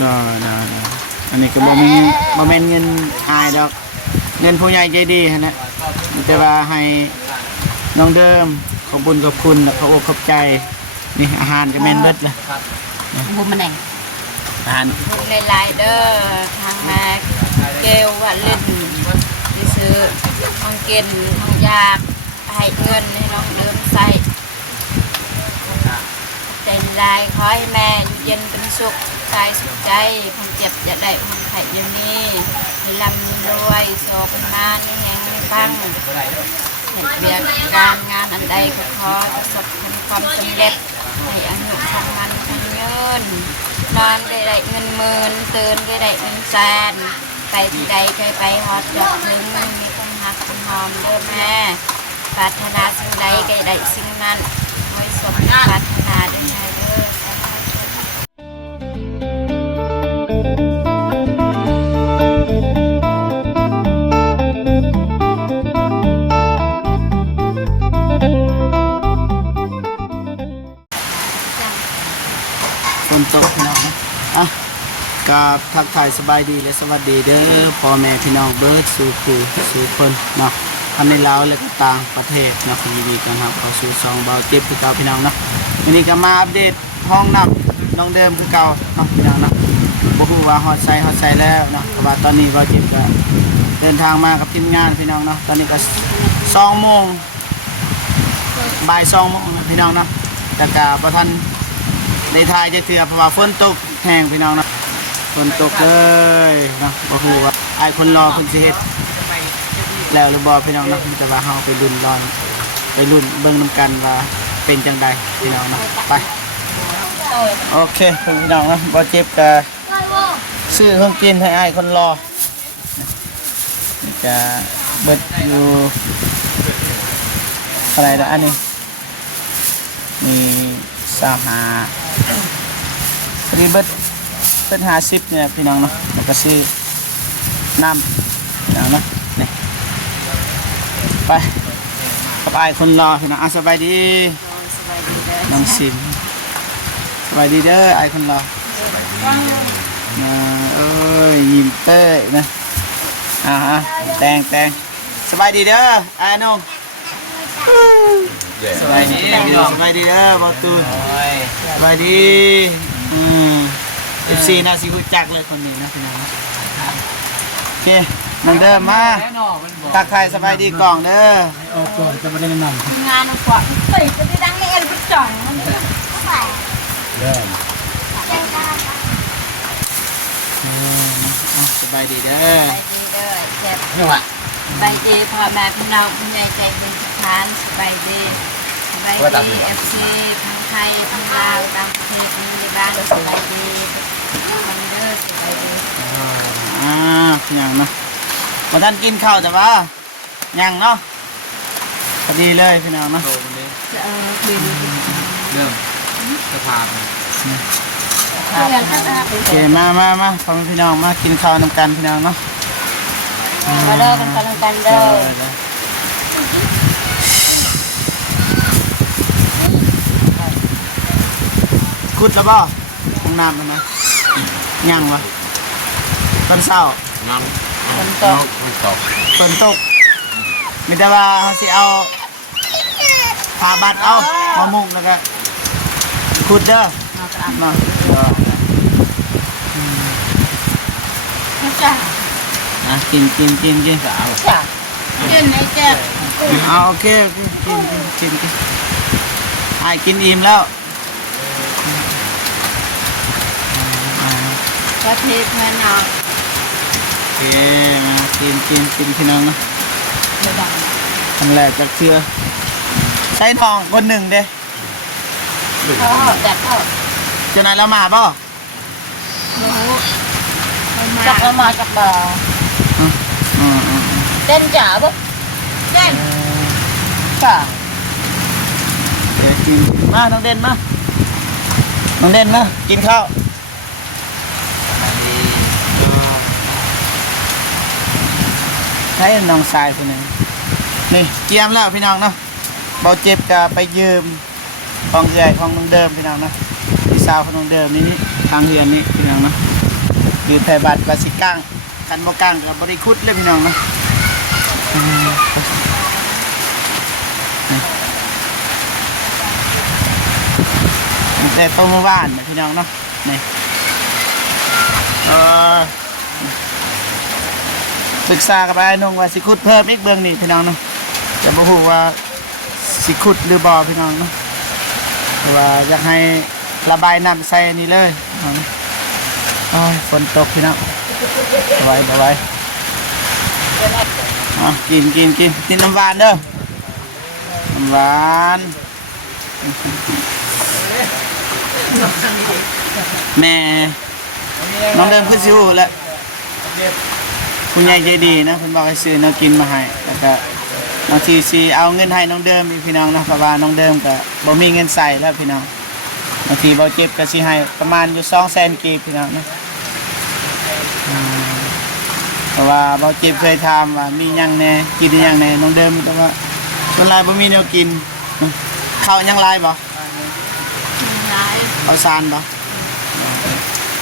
ได้อันนี้ก็บ่แม่นเงินอายดอกเงินผู้ใหญ่ใจดีนะแต่ว่าให้น้องเดิมขอบคุณแล้วเขาอกขอบใจนี่อาหารก็แม่นเบิดละบุญมันแหน่งอาหารบุญในไลเดอร์ทางมาเกลว่าเล่นไปซื้อห้องกินห้องยากให้เงินให้น้องเดิมใส่ใจลายขอให้แม่อยู่เย็นเป็นสุขกายสุขใจความเจ็บอย่าได้ความไข่เดี๋ยวนี้ให้ลำรวยโศกมาในแห่งไม่ปังเหตุเบียดการงานอันใดก็ขอประสบความสำเร็จให้อายุทำมันทำเงินนอนได้เงินหมื่นตื่นได้เงินแสนไปที่ใดเคยไปฮอดจอดถึงมีคนหักคนหอมเด้อแม่ปรารถนาสิ่งใดก็ได้สิ่งนั้นไว้สมปรารถนาด้วยใจเด้อฝนตกพี่น้องอ่ะกับทักทายสบายดีและสวัสดีเด้อพ่อแม่พี่น้องเบิร์ดสู่ผู้สู่คนเนาะทำในลาวและก็ต่างประเทศเนาะยินดีกันครับเข้าสู่ซองเบาเจ็บคือเก่าพี่น้องเนาะวันนี้ก็มาอัปเดตห้องน้ำน้องเดิมคือเก่าเนาะพี่น้องเนาะบ่ฮู้ว่าฮอดไซแล้วเนาะเพราะว่าตอนนี้เบาเจ็บก็เดินทางมากับทีมงานพี่น้องเนาะตอนนี้ก็2 โมงบ่าย2 โมงพี่น้องเนาะแต่ก็บ่ทันในทายจะเถื่อเพราะว่าฝนตกแห้งพี่น้องนะฝนตกเลยนะโอ้โหไอ้คนรอคนสิเฮ็ดแล้วหรือบ่พี่น้องนะแต่ว่าเฮาไปลุ้นรอนไปลุ้นเบิ่งนํกันว่าเป็นจังใดพี่น้องนะไปโอเคพี่น้องนะบ่เจ็บก็ซื้อของกินให้ไอ้คนรอจะเบิดอยู่อะไรนะอันนี้มี25รีเบิร์ตเป็น50เนี่ยพี่น้องเนาะแล้วก็ซื้อน้ำอย่างนะนี่ไปกับไอ้คนรอพี่น้องสบายดีน้องสินสบายดีเด้อไอ้คนรอเอ้ยยิ้มเต้ยนะแตงสบายดีเด้อไอ้น้องสบายดีสบายดีเด้อบอตูนสบายดี14น่าสิรู้จักเลยคนนี้นะพี่น้องโอเคน้องเดิมมาทักทายสบายดีกล่องเด้อก่อนจะมาได้แนะนำงานกว่าเฮ้ยจะได้ดังในเอลพิจ่องเริ่มสบายดีเด้อสบายดีเด้อเจ็บสบายดีพ่อแม่พี่น้องผู้ใหญ่ใจดีทุกท่านสบายดีFC ทั้งไทยทั้งลาวต่างประเทศในบ้านสบายดีมันเด้อสบายดียังเนาะพอท่านกินข้าวแต่ว่ายังเนาะพอดีเลยพี่น้องเนาะเริ่มสภาพโอเคมาฟังพี่น้องมากินข้าวนำกันพี่น้องเนาะมาเด้อกันกำลังกันเด้อขุดแล้วบ่ห้องน้ำนะยังวะตอนเช้าฝนตกมีแต่ว่าเขาสิเอาผ้าบัดเอามามุงแล้วก็ขุดเด้อมากินจ้ะกินไหนจ้ะเอาโอเคกินไอ้กินอิ่มแล้วก็เทปเงินเนาะโอเคมากินพี่น้องนะครั้งแรกจากเชื่อใช้ทองคนหนึ่งเด้จัดเข้าจะไหนละมาบ่จักละมาจักบ่เต้นจ๋าบ่เต้นจ๋ากินมาน้องเด่นมากินข้าวใช้น้องทรายคนนึงนี่เกียมแล้วพี่น้องเนาะเบาเจ็บจะไปยืมของใหญ่ของน้องเดิมพี่น้องนะพี่สาวของน้องเดิมนี่ทางเรียนนี่พี่น้องนะ หรือไทยบัตรวาสิก้างกันบ่ก้างกับบริคุดเลยพี่น้องเนาะแต่ต้มว่านพี่น้องเนาะนี่ศึกษากับไอ้น้องว่าสิคุดเพิ่มอีกเบื้องนี้พี่น้องเนาะจะบ่ฮู้ว่าสิคุดหรือบ่พี่น้องเนาะแต่ว่าอยากให้ระบายน้ำใส่นี่เลยฝนตกพี่น้องบ่ไหวกินน้ำหวานเด้อน้ำหวานแม่น้องเดิมขึ้นซิวแล้วคุณยายใจดีนะเพิ่นบอกให้ซื้อน้องกินมาให้แล้วก็บางทีสิเอาเงินให้น้องเดิมอีกพี่น้องนะเพราะว่าน้องเดิมก็บ่มีเงินใส่แล้วพี่น้องบางทีบ่เจ็บก็สิให้ประมาณอยู่200,000กีบพี่น้องนะเพราะว่าบ่เจ็บเคยถามว่ามีหยังแน่กินหยังแน่น้องเดิมก็ว่าส่วนหลายบ่มีแนวกินข้าวยังหลายบ่ข้าวสารบ่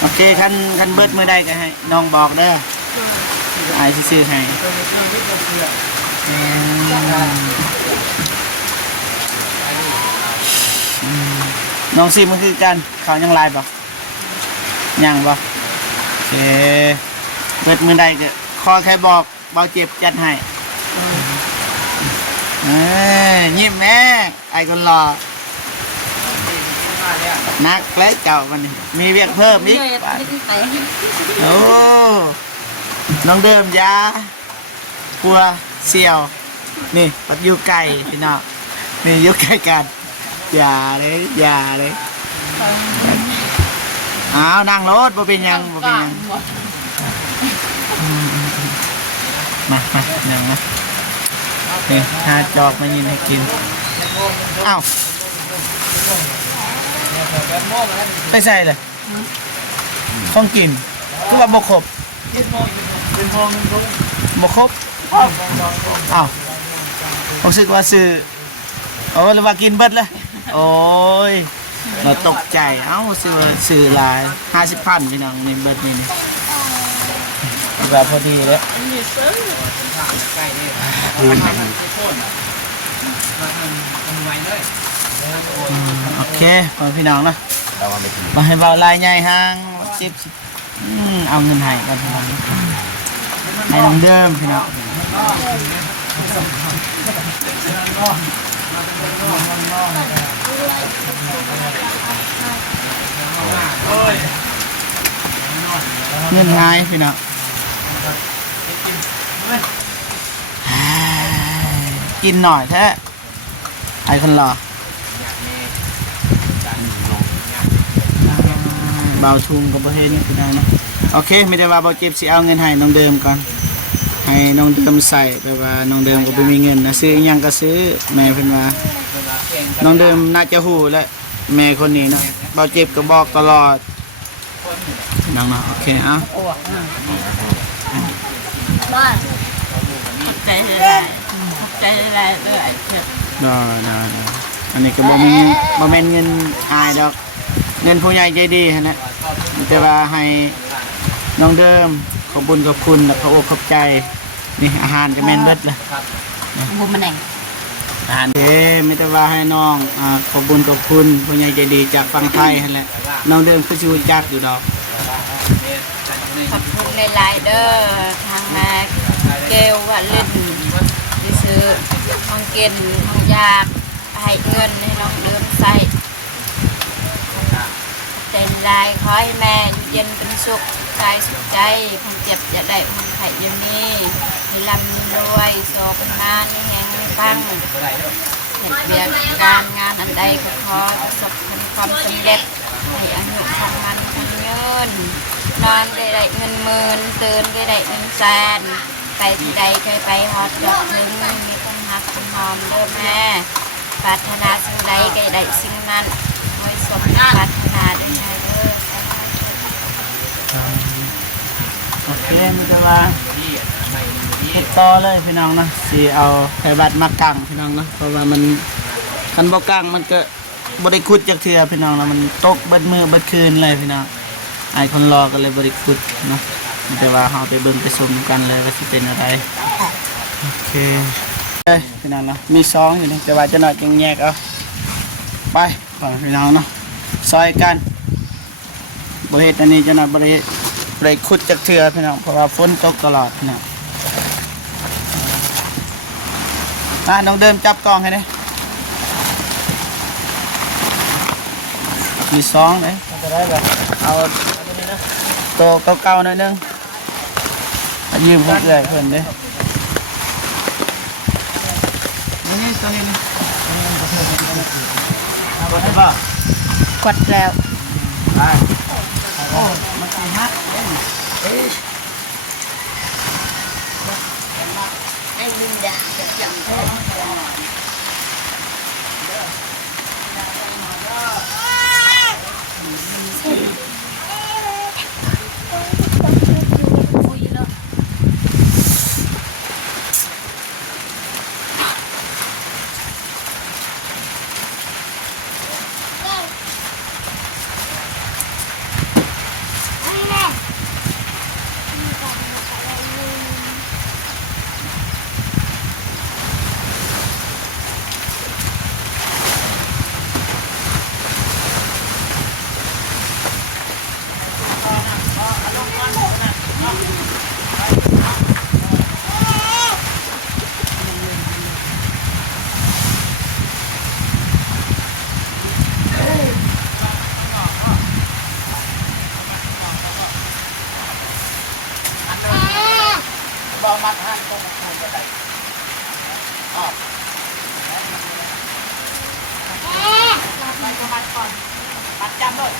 โอเคคันเบิดมื้อใดก็ให้น้องบอกเด้ออายสิซื้อให้น้องซิมันคือกันข้าวยังหลายบ่ยังบ่โอเคเบิดมื้อใดก็ขอแค่บอกเบาเจ็บจัดให้ยิ้มแม่ไอ้คนรอนักและเก่ามันมีเวียกเพิ่มอีกโอ้น้องเดิมยากลัวเสี่ยวนี่ปัดอยู่ไก่พี่น้องนี่อยู่ไก่กันอย่าเลยอ้าวนั่งรถบ่เป็นยังมานั่งนะนี่หาจอกมายินให้กินอ้าวไปใส่เลยต้องกินคือว่าบกครบบกครบอ้าวรู้สึกว่าซื้อหรือว่ากินเบิดเลยโอ้ยเราตกใจเอ้าซื้อหลาย50,000พี่น้องนี่เบิดนี่แบบพอดีแล้วโอเคพี่น้องนะมาให้เบาลายใหญ่ห้างเจ็บเอาเงินให้กันพี่น้องให้น้องเดิมพี่น้องเงินง่ายพี่น้องกินหน่อยแท้ไอ้คนรอเบาทุงกับประเทศนี่พี่น้องนะโอเคไม่ได้ว่าเบาเจ็บสิเอาเงินให้น้องเดิมก่อนให้น้องเดิมใส่แต่ว่าน้องเดิมก็ไม่มีเงินนะซื้อยังก็ซื้อแม่เพิ่นว่าน้องเดิมน่าจะหูและแม่คนนี้นะเบาเจ็บก็บอกตลอดน้องนะโอเคเอาใจอะไรเลยได้อันนี้ก็บ่แม่นเงินอายดอกเงินผู้ใหญ่ใจดีนะแต่ว่าให้น้องเดิมขอบคุณและขอบอกขอบใจนี่อาหารก็แม่นเบิดเลยบุญมันแหน่งอาหารไม่ได้ว่าให้น้องขอบคุณผู้ใหญ่ใจดีจากฝั่งไทยนั่นแหละน้องเดิมคือชูจักอยู่ดอกขอบคุณในไลน์เดอร์ทางมาเกลว่าเล่นซื้อห้องกินห้องยากให้เงินให้น้องเดิมใส่เป็นลายขอให้แม่อยู่เย็นเป็นสุขกายสุขใจคนเจ็บอย่าได้คนไข้เดี๋ยวนี้ให้ร่ำรวยโศกมานี่แหงไม่ฟังเห็นเบียกการงานอันใดก็ขอประสบความสำเร็จให้อายุของมันทั้งเงินนอนได้เงินหมื่นตื่นได้เงินแสนไปที่ใดเคยไปฮอดดอกนึงมีคนหักคนหอมเด้อแม่ปรารถนาสิ่งใดก็ได้สิ่งนั้นไว้สมปรารถนาด้วยนะเด้อโอเคไม่ได้ว่าติดต่อเลยพี่น้องนะสิเอาไข่บัตรมากังพี่น้องนะเพราะว่ามันคันบ่กังมันก็บ่ได้คุดจักเทื่อพี่น้องนะมันตกเบิดมือเบิดคืนเลยพี่น้อง ไอคนรอกันเลยบริคุดเนาะแต่ว่าเราไปเบิ่งไปชมกันเลยว่าจะเป็นอะไรโอเคพี่น้องเนาะมีซองอยู่นี่แต่ว่าจะหน่อยจึงแยกเอาไปก่อนพี่น้องเนาะซอยกันบริเวณอันนี้จะหน่อยบริคุดจากเถื่อพี่น้องเพราะว่าฝนตกตลอดพี่น้องน้องเดิมจับกล้องให้ได้มีซองเลยจะได้แบบเอาโตเก่าๆหน่อยนึงยืมเพื่อนเพื่อนเด้นี่ตัวนี้เอาไปป่ะ กดแล้ว ไปโอ้มันตีฮักไอ้ดินดาจะจับบ่มัดหันตรงหันจะได้ออกมัดก่อนมัดจำเลย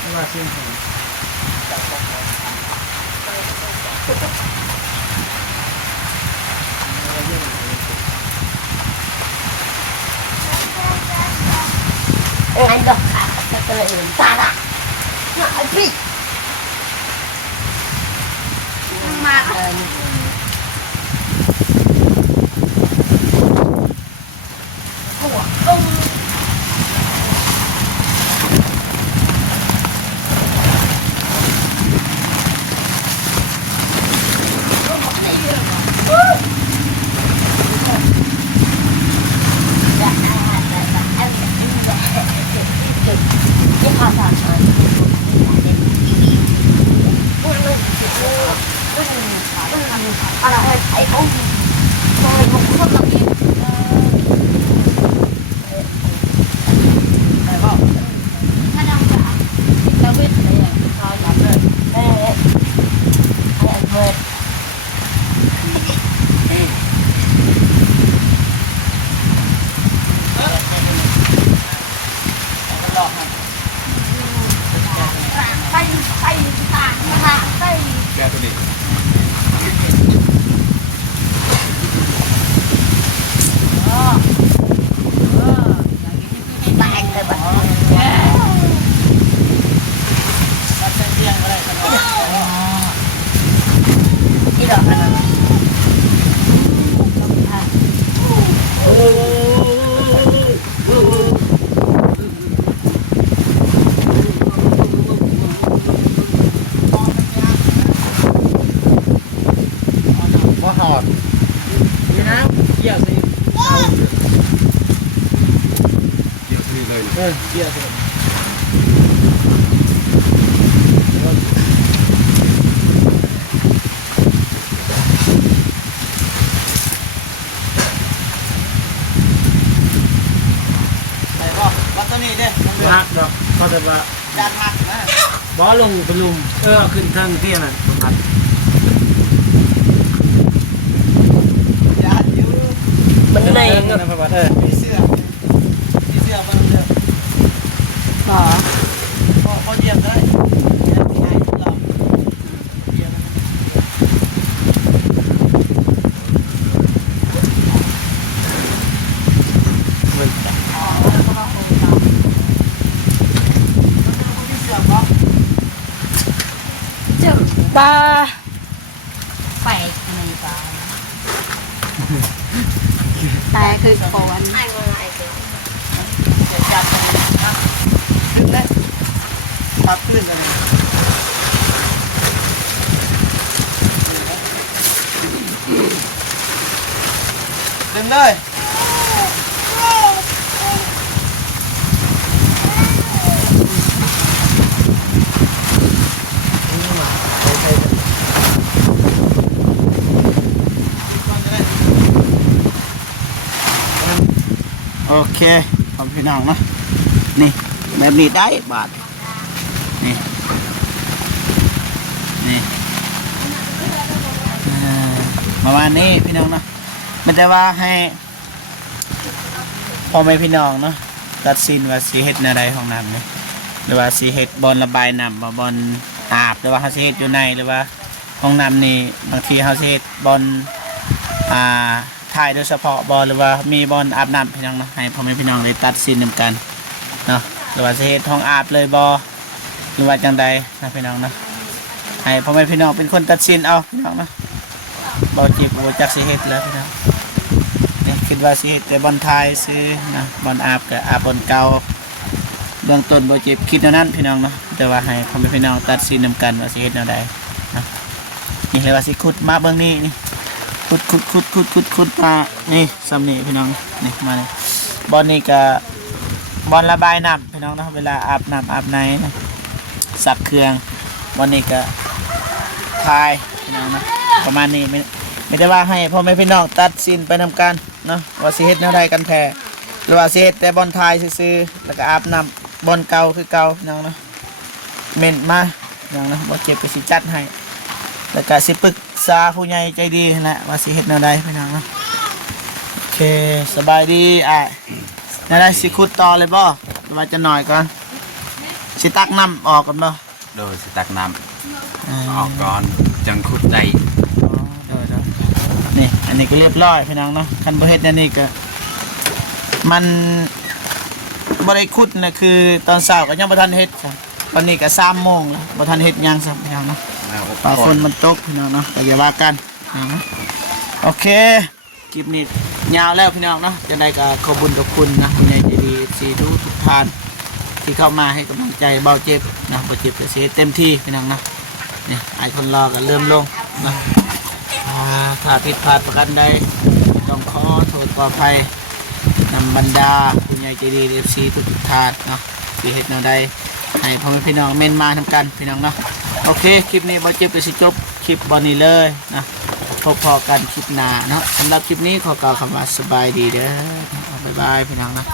ไม่ว่าเสียงของanh đọc cả cái lời người ta đã nói đi mà thấy không rồi một phút là gìได้ป่ะ ถ้าเราจะเราbiết đấy là thôi làm rồi đây đấy đây là mệt หลอกครับ tay tay tàn hạ tay แกตัวนี้ bạn rồi bạn มัดเสียงอะไรกัน đi được rồi ว่าหอดนี่นะเกี่ยวสิเกี่ยวสิเลยเกี่ยวสิได้ป่ะวัดตัวนี้เด้ หักดอกเขาจะว่า จานหักนะ บอลงเป็นลุมขึ้นเทิงเที่ยงน่ะหัก จานอยู่ มันในนะพระบาทมีเสื้อบ้างเด้อ bỏ พอเยี่ยมได้เยี่ยมที่ไหนเราเยี่ยม มัน อ๋อ ตายคือโคน ขึ้นเลยพักขึ้นกันเลยดึงเลยโอเคขอบพี่น้องเนาะนี่แบบนี้ได้บาทนี่นี่ประมาณนี้พี่น้องเนาะมันจะว่าให้พ่อแม่พี่น้องเนาะตัดสินว่าสีเฮ็ดในใดของน้ำเนี่ยหรือว่าสีเฮ็ดบอลระบายน้ำบอลอาบหรือว่าเขาสีเฮ็ดอยู่ในหรือว่าห้องน้ำนี่บางทีเขาสีเฮ็ดบอลถ่ายโดยเฉพาะบอลหรือว่ามีบอลอาบน้ำพี่น้องเนาะให้พ่อแม่พี่น้องเลยตัดสินนำกันเนาะหรือว่าสีเฮ็ดห้องอาบเลยบอหรือว่าจังใดนะพี่น้องเนาะให้พ่อแม่พี่น้องเป็นคนตัดสินเอาพี่น้องเนาะบอลจีบบ่จักสีเฮ็ดเลยพี่น้องเนี่ยคิดว่าสีเฮ็ดแต่บอลไทยซื้อนะบอลอาบกับอาบบอลเก่าเบื้องต้นบอลจีบคิดเท่านั้นพี่น้องเนาะแต่ว่าให้พ่อแม่พี่น้องตัดสินนำกันว่าสีเฮ็ดแนวใดนะนี่เลยว่าสิขุดมาเบื้องนี้นี่ขุดมานี่ซ้ำนี่พี่น้องนี่มาเลยบอลนี่กับบอลระบายน้ำพี่น้องเนาะเวลาอาบน้ำอาบในนะสักเครื่องบอลนี่ก็ทายพี่น้องเนาะประมาณนี้ไม่ได้ว่าให้พ่อแม่พี่น้องตัดสินไปนำกันเนาะว่าสิเฮ็ดแนวใดกันแท้หรือว่าสิเฮ็ดแต่บอลทายซื่อๆแล้วก็อาบน้ำบอลเก่าคือเก่าพี่น้องเนาะเม่นมาพี่น้องเนาะบ่เจ็บก็สิจัดให้แล้วก็สิปรึกษาผู้ใหญ่ใจดีนั่นแหละว่าสิเฮ็ดแนวใดพี่น้องเนาะโอเคสบายดีแนวใดสิขุดต่อเลยบ่หรือว่าจะหน่อยก่อนสิตักน้ำออกกันบ่ โดยสตักน้ำออกก่อนจังขุดได้ นี่อันนี้ก็เรียบร้อยพี่น้องเนาะคันบ่เฮ็ดอันนี้ก็มันบ่ได้ขุดนะคือตอนเช้าก็ยังบ่ทันเฮ็ดครับตอนนี้ก็3 โมงแล้วบ่ทันเฮ็ดหยังซับพี่น้องเนาะ แล้ว ปลาฝนมันตกพี่น้องเนาะก็อย่าว่ากันนะโอเคคลิปนี้ยาวแล้วพี่น้องเนาะจะได้ก็ขอบคุณทุกคนนะคุณยายใจดีสีทุกท่านที่เข้ามาให้กำลังใจเบาเจ็บนะเบาเจ็บก็สิเต็มที่พี่น้องนะนี่ไอ้คนรอก็เริ่มลงนะถ้าผิดพลาดประการใดต้องขอโทษขออภัยนำบรรดาคุณยายใจดีFC ทุกท่านเนาะที่เฮ็ดแนวใดให้พ่อแม่พี่น้องเม่นมาทำกันพี่น้องเนาะโอเคคลิปนี้เบาเจ็บก็สิจบคลิปบอนี้เลยนะพบพอกันคลิปหน้าเนาะสำหรับคลิปนี้ขอกล่าวคำว่าสบายดีเด้อบ๊ายบายพี่น้องนะ